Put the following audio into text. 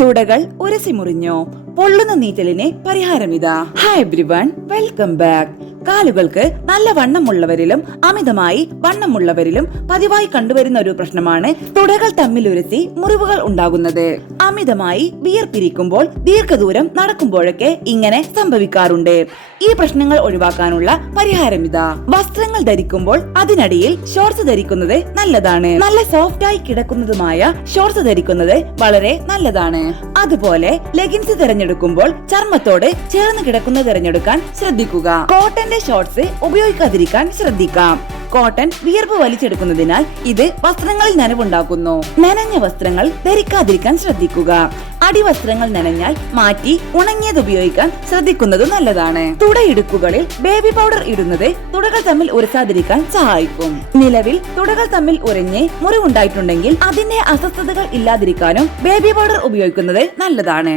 തുടകൾ ഉരസി മുറിഞ്ഞോ? പൊള്ളുന്ന നീറ്റലിന് പരിഹാരമിതാ. Hi everyone, welcome back. കാലുകൾക്ക് നല്ല വണ്ണമുള്ളവരിലും അമിതമായി വണ്ണമുള്ളവരിലും പതിവായി കണ്ടുവരുന്ന ഒരു പ്രശ്നമാണ് തുടകൾ തമ്മിൽ ഉരസി മുറിവുകൾ ഉണ്ടാകുന്നത്. അമിതമായി വിയർപ്പിരിക്കുമ്പോൾ ദീർഘദൂരം നടക്കുമ്പോഴൊക്കെ ഇങ്ങനെ സംഭവിക്കാറുണ്ട്. ഈ പ്രശ്നങ്ങൾ ഒഴിവാക്കാനുള്ള പരിഹാരമിതാ. വസ്ത്രങ്ങൾ ധരിക്കുമ്പോൾ അതിനടിയിൽ ഷോർട്സ് ധരിക്കുന്നത് നല്ലതാണ്. നല്ല സോഫ്റ്റായി കിടക്കുന്നതുമായ ഷോർട്സ് ധരിക്കുന്നത് വളരെ നല്ലതാണ്. അതുപോലെ ലെഗിൻസ് തിരഞ്ഞെടുക്കുമ്പോൾ ചർമ്മത്തോട് ചേർന്ന് കിടക്കുന്നത് തിരഞ്ഞെടുക്കാൻ ശ്രദ്ധിക്കുക. കോട്ടന്റെ ഷോർട്സ് ഉപയോഗിക്കാതിരിക്കാൻ ശ്രദ്ധിക്കാം. കോട്ടൺ വിയർപ്പ് വലിച്ചെടുക്കുന്നതിനാൽ ഇത് വസ്ത്രങ്ങളിൽ നനവുണ്ടാക്കുന്നു. നനഞ്ഞ വസ്ത്രങ്ങൾ ധരിക്കാതിരിക്കാൻ ശ്രദ്ധിക്കുക. അടിവസ്ത്രങ്ങൾ നനഞ്ഞാൽ മാറ്റി ഉണങ്ങിയത് ഉപയോഗിക്കാൻ ശ്രദ്ധിക്കുന്നത് നല്ലതാണ്. തുടയിടുക്കുകളിൽ ബേബി പൗഡർ ഇടുന്നത് തുടകൾ തമ്മിൽ ഉരസാതിരിക്കാൻ സഹായിക്കും. നിലവിൽ തുടകൾ തമ്മിൽ ഉരഞ്ഞ് മുറിവുണ്ടായിട്ടുണ്ടെങ്കിൽ അതിന്റെ അസ്വസ്ഥതകൾ ഇല്ലാതിരിക്കാനും ബേബി പൗഡർ ഉപയോഗിക്കുന്നത് നല്ലതാണ്.